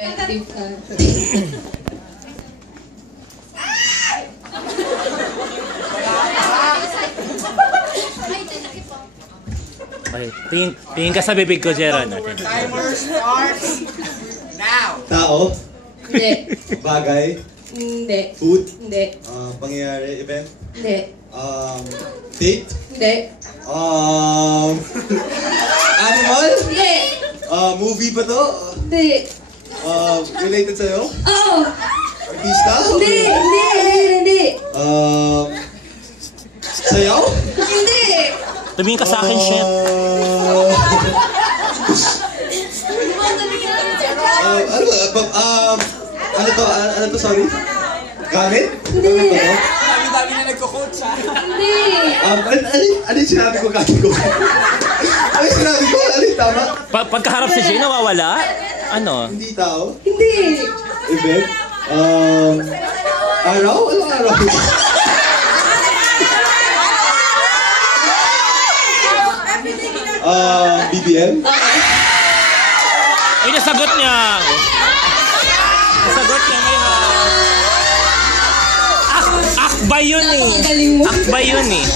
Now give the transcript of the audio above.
Effective ka. Okay, tingin ka sa bibig ko, Jeron. Timer starts now. Tao, Hindi. bagay, Hindi. food, Hindi. pangyayari, event, Hindi. date, Hindi. animal, Hindi. movie ba to? Hindi. Related sa'yo? Oo. Artista? Hindi. Hindi. Hindi. Sayaw? Hindi. Tumingin ka sa akin, shit. Ano ba? Ano to, sorry? Gamit? Hindi. Dami-dami na nagko-coach ha. Hindi. Ano yung sinabi ko kati ko? Ano yung sinabi ko? Ano yung tama? Pagkaharap si Jay, nawawala? Ano? Hindi tao? Hindi. Event? Araw? Anong araw? BBM? Ay, nasagot niya! Nasagot niya ngayon. Akbay yun eh! Galing mo. Akbay yun eh!